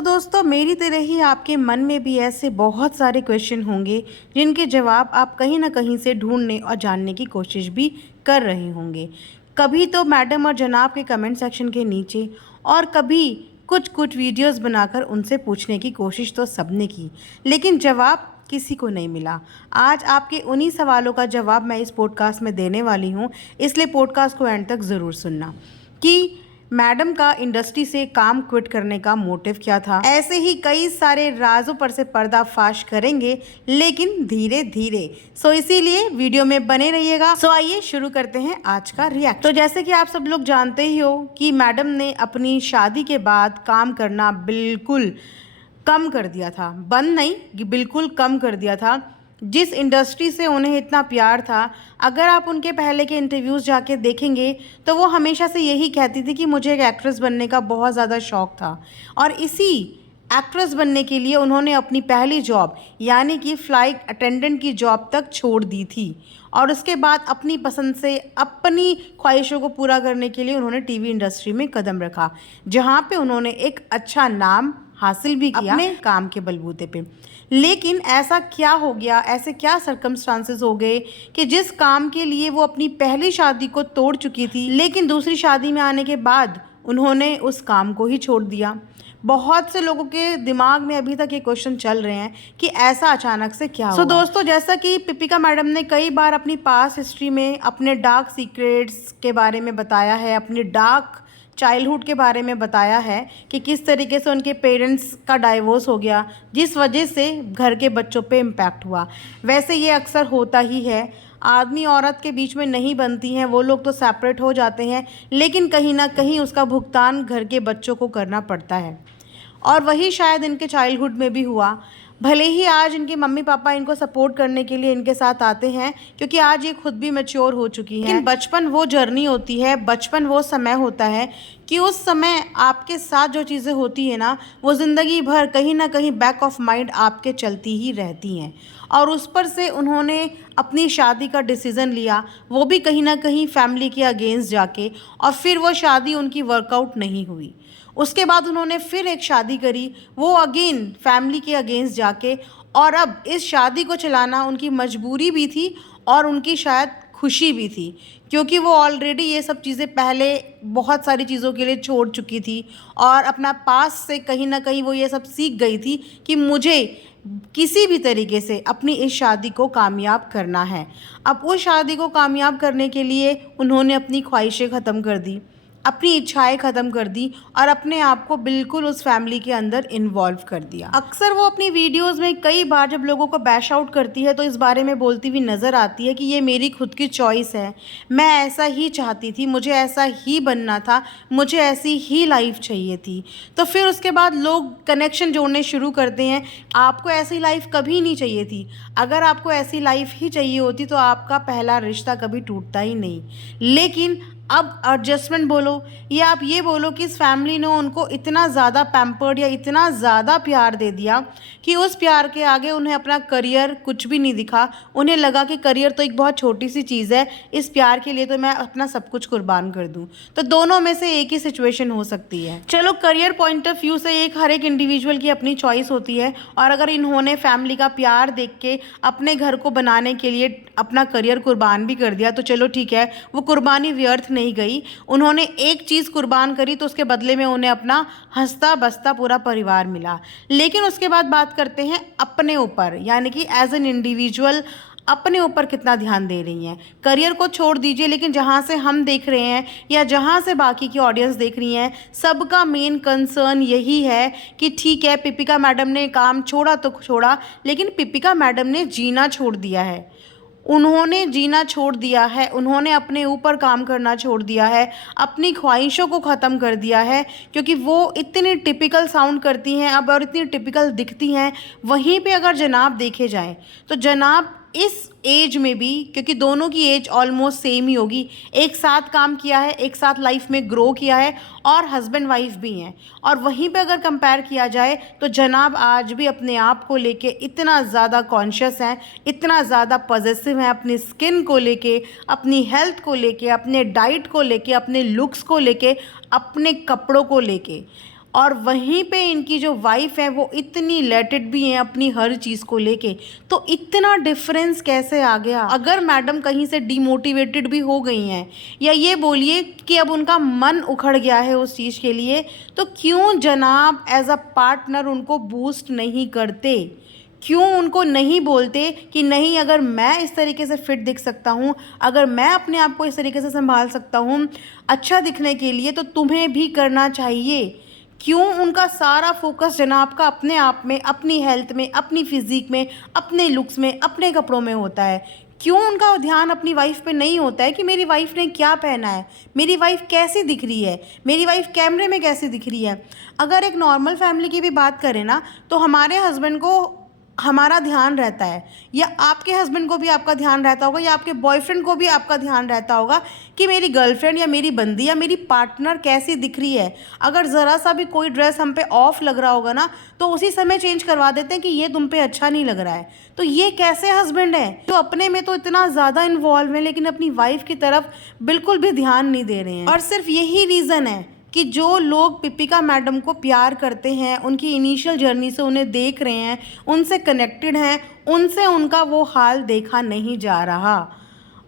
दोस्तों, मेरी तरह ही आपके मन में भी ऐसे बहुत सारे क्वेश्चन होंगे जिनके जवाब आप कहीं ना कहीं से ढूंढने और जानने की कोशिश भी कर रहे होंगे। कभी तो मैडम और जनाब के कमेंट सेक्शन के नीचे, और कभी कुछ कुछ वीडियोस बनाकर उनसे पूछने की कोशिश तो सबने की, लेकिन जवाब किसी को नहीं मिला। आज आपके उन्हीं सवालों का जवाब मैं इस पॉडकास्ट में देने वाली हूँ, इसलिए पॉडकास्ट को एंड तक ज़रूर सुनना कि मैडम का इंडस्ट्री से काम क्विट करने का मोटिव क्या था। ऐसे ही कई सारे राजों पर से पर्दाफाश करेंगे, लेकिन धीरे धीरे। इसीलिए वीडियो में बने रहिएगा। आइए शुरू करते हैं आज का रिएक्ट। तो जैसे कि आप सब लोग जानते ही हो कि मैडम ने अपनी शादी के बाद काम करना बिल्कुल कम कर दिया था। बंद नहीं, बिल्कुल कम कर दिया था। जिस इंडस्ट्री से उन्हें इतना प्यार था, अगर आप उनके पहले के इंटरव्यूज़ जाके देखेंगे तो वो हमेशा से यही कहती थी कि मुझे एक एक्ट्रेस बनने का बहुत ज़्यादा शौक़ था, और इसी एक्ट्रेस बनने के लिए उन्होंने अपनी पहली जॉब यानी कि फ्लाइट अटेंडेंट की जॉब तक छोड़ दी थी, और उसके बाद अपनी पसंद से अपनी ख्वाहिशों को पूरा करने के लिए उन्होंने टीवी इंडस्ट्री में कदम रखा, जहाँ पे उन्होंने एक अच्छा नाम हासिल भी किया अपने काम के बलबूते पे। लेकिन ऐसा क्या हो गया, ऐसे क्या सर्कमस्टांसेस हो गए कि जिस काम के लिए वो अपनी पहली शादी को तोड़ चुकी थी, लेकिन दूसरी शादी में आने के बाद उन्होंने उस काम को ही छोड़ दिया। बहुत से लोगों के दिमाग में अभी तक ये क्वेश्चन चल रहे हैं कि ऐसा अचानक से क्या हुआ। दोस्तों, जैसा कि पिपिका मैडम ने कई बार अपनी पास्ट हिस्ट्री में अपने डार्क सीक्रेट्स के बारे में बताया है, अपने डार्क चाइल्डहुड के बारे में बताया है कि किस तरीके से उनके पेरेंट्स का डाइवोर्स हो गया, जिस वजह से घर के बच्चों पे इम्पैक्ट हुआ। वैसे ये अक्सर होता ही है, आदमी औरत के बीच में नहीं बनती हैं, वो लोग तो सेपरेट हो जाते हैं, लेकिन कहीं ना कहीं उसका भुगतान घर के बच्चों को करना पड़ता है। और वही शायद इनके चाइल्डहुड में भी हुआ। भले ही आज इनके मम्मी पापा इनको सपोर्ट करने के लिए इनके साथ आते हैं, क्योंकि आज ये खुद भी मैच्योर हो चुकी हैं। लेकिन बचपन वो जर्नी होती है, बचपन वो समय होता है कि उस समय आपके साथ जो चीज़ें होती है ना, वो ज़िंदगी भर कहीं ना कहीं बैक ऑफ माइंड आपके चलती ही रहती हैं। और उस पर से उन्होंने अपनी शादी का डिसीज़न लिया, वो भी कहीं ना कहीं फैमिली के अगेंस्ट जाके, और फिर वो शादी उनकी वर्कआउट नहीं हुई। उसके बाद उन्होंने फिर एक शादी करी, वो अगेन फैमिली के अगेंस्ट जाके, और अब इस शादी को चलाना उनकी मजबूरी भी थी और उनकी शायद खुशी भी थी, क्योंकि वो ऑलरेडी ये सब चीज़ें पहले बहुत सारी चीज़ों के लिए छोड़ चुकी थी, और अपना पास से कहीं ना कहीं वो ये सब सीख गई थी कि मुझे किसी भी तरीके से अपनी इस शादी को कामयाब करना है। अब उस शादी को कामयाब करने के लिए उन्होंने अपनी ख्वाहिशें ख़त्म कर दी, अपनी इच्छाएं ख़त्म कर दी, और अपने आप को बिल्कुल उस फैमिली के अंदर इन्वॉल्व कर दिया। अक्सर वो अपनी वीडियोस में कई बार जब लोगों को बैश आउट करती है तो इस बारे में बोलती हुई नज़र आती है कि ये मेरी खुद की चॉइस है, मैं ऐसा ही चाहती थी, मुझे ऐसा ही बनना था, मुझे ऐसी ही लाइफ चाहिए थी। तो फिर उसके बाद लोग कनेक्शन जोड़ने शुरू करते हैं, आपको ऐसी लाइफ कभी नहीं चाहिए थी। अगर आपको ऐसी लाइफ ही चाहिए होती तो आपका पहला रिश्ता कभी टूटता ही नहीं। लेकिन अब एडजस्टमेंट बोलो या आप ये बोलो कि इस फैमिली ने उनको इतना ज़्यादा पैम्पर्ड या इतना ज़्यादा प्यार दे दिया कि उस प्यार के आगे उन्हें अपना करियर कुछ भी नहीं दिखा। उन्हें लगा कि करियर तो एक बहुत छोटी सी चीज़ है, इस प्यार के लिए तो मैं अपना सब कुछ कुर्बान कर दूं। तो दोनों में से एक ही सिचुएशन हो सकती है। चलो, करियर पॉइंट ऑफ व्यू से हर एक इंडिविजुअल की अपनी चॉइस होती है, और अगर इन्होंने फैमिली का प्यार देख के अपने घर को बनाने के लिए अपना करियर कुर्बान भी कर दिया तो चलो ठीक है, वो कुर्बानी व्यर्थ नहीं गई। उन्होंने एक चीज़ कुर्बान करी तो उसके बदले में उन्हें अपना हंसता बसता पूरा परिवार मिला। लेकिन उसके बाद बात करते हैं अपने ऊपर, यानी कि एज एन इंडिविजुअल अपने ऊपर कितना ध्यान दे रही हैं। करियर को छोड़ दीजिए, लेकिन जहाँ से हम देख रहे हैं या जहाँ से बाकी की ऑडियंस देख रही हैं, सबका मेन कंसर्न यही है कि ठीक है, पिपिका मैडम ने काम छोड़ा तो छोड़ा, लेकिन पिपिका मैडम ने जीना छोड़ दिया है। उन्होंने जीना छोड़ दिया है, उन्होंने अपने ऊपर काम करना छोड़ दिया है, अपनी ख्वाहिशों को ख़त्म कर दिया है, क्योंकि वो इतनी टिपिकल साउंड करती हैं अब और इतनी टिपिकल दिखती हैं। वहीं पे अगर जनाब देखे जाएं तो जनाब इस एज में भी, क्योंकि दोनों की एज ऑलमोस्ट सेम ही होगी, एक साथ काम किया है, एक साथ लाइफ में ग्रो किया है, और हस्बैंड वाइफ भी हैं, और वहीं पे अगर कंपेयर किया जाए तो जनाब आज भी अपने आप को लेके इतना ज़्यादा कॉन्शियस हैं, इतना ज़्यादा पॉजिटिव हैं, अपनी स्किन को लेके, अपनी हेल्थ को लेके, अपने डाइट को लेके, अपने लुक्स को लेके, अपने कपड़ों को लेके। और वहीं पे इनकी जो वाइफ है वो इतनी लेटेड भी हैं अपनी हर चीज़ को लेके। तो इतना डिफरेंस कैसे आ गया? अगर मैडम कहीं से डिमोटिवेटेड भी हो गई हैं, या ये बोलिए कि अब उनका मन उखड़ गया है उस चीज़ के लिए, तो क्यों जनाब एज अ पार्टनर उनको बूस्ट नहीं करते? क्यों उनको नहीं बोलते कि नहीं, अगर मैं इस तरीके से फिट दिख सकता हूँ, अगर मैं अपने आप को इस तरीके से संभाल सकता हूँ अच्छा दिखने के लिए, तो तुम्हें भी करना चाहिए। क्यों उनका सारा फोकस जनाब का अपने आप में, अपनी हेल्थ में, अपनी फिजिक में, अपने लुक्स में, अपने कपड़ों में होता है? क्यों उनका ध्यान अपनी वाइफ पे नहीं होता है कि मेरी वाइफ ने क्या पहना है, मेरी वाइफ कैसी दिख रही है, मेरी वाइफ कैमरे में कैसी दिख रही है? अगर एक नॉर्मल फैमिली की भी बात करें ना, तो हमारे हस्बैंड को हमारा ध्यान रहता है, या आपके हस्बैंड को भी आपका ध्यान रहता होगा, या आपके बॉयफ्रेंड को भी आपका ध्यान रहता होगा कि मेरी गर्लफ्रेंड या मेरी बंदी या मेरी पार्टनर कैसी दिख रही है। अगर ज़रा सा भी कोई ड्रेस हम पे ऑफ लग रहा होगा ना, तो उसी समय चेंज करवा देते हैं कि ये तुम पे अच्छा नहीं लग रहा है। तो ये कैसे हस्बैंड है जो अपने में तो इतना ज़्यादा इन्वॉल्व है, लेकिन अपनी वाइफ की तरफ बिल्कुल भी ध्यान नहीं दे रहे हैं? और सिर्फ यही रीज़न है कि जो लोग पिपिका मैडम को प्यार करते हैं, उनकी इनिशियल जर्नी से उन्हें देख रहे हैं, उनसे कनेक्टेड हैं, उनसे उनका वो हाल देखा नहीं जा रहा।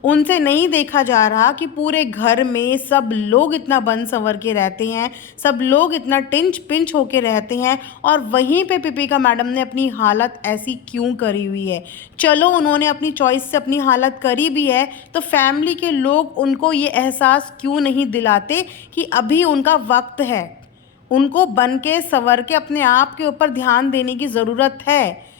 उनसे नहीं देखा जा रहा कि पूरे घर में सब लोग इतना बन संवर के रहते हैं, सब लोग इतना टिंच पिंच होके रहते हैं, और वहीं पे पिपिका मैडम ने अपनी हालत ऐसी क्यों करी हुई है? चलो, उन्होंने अपनी चॉइस से अपनी हालत करी भी है, तो फैमिली के लोग उनको ये एहसास क्यों नहीं दिलाते कि अभी उनका वक्त है, उनको बन के संवर के अपने आप के ऊपर ध्यान देने की ज़रूरत है।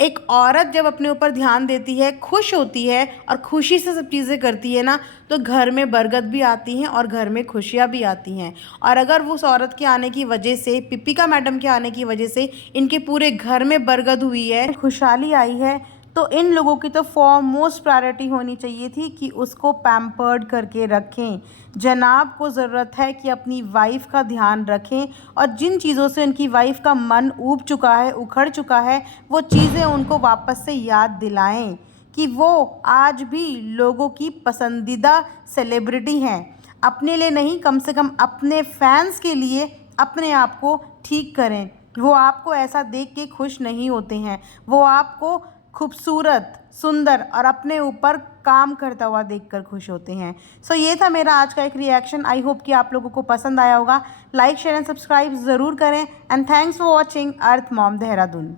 एक औरत जब अपने ऊपर ध्यान देती है, खुश होती है और खुशी से सब चीज़ें करती है ना, तो घर में बरकत भी आती हैं और घर में खुशियाँ भी आती हैं। और अगर वो उस औरत के आने की वजह से, पिपिका मैडम के आने की वजह से इनके पूरे घर में बरकत हुई है, खुशहाली आई है, तो इन लोगों की तो फॉरमोस्ट प्रायोरिटी होनी चाहिए थी कि उसको पैम्पर्ड करके रखें। जनाब को ज़रूरत है कि अपनी वाइफ का ध्यान रखें, और जिन चीज़ों से उनकी वाइफ का मन ऊब चुका है, उखड़ चुका है, वो चीज़ें उनको वापस से याद दिलाएं कि वो आज भी लोगों की पसंदीदा सेलिब्रिटी हैं। अपने लिए नहीं, कम से कम अपने फैंस के लिए अपने आप को ठीक करें। वो आपको ऐसा देख के खुश नहीं होते हैं, वो आपको खूबसूरत, सुंदर और अपने ऊपर काम करता हुआ देखकर खुश होते हैं। सो ये था मेरा आज का एक रिएक्शन। आई होप कि आप लोगों को पसंद आया होगा। लाइक, शेयर एंड सब्सक्राइब ज़रूर करें। And thanks for watching earth mom Dehradun.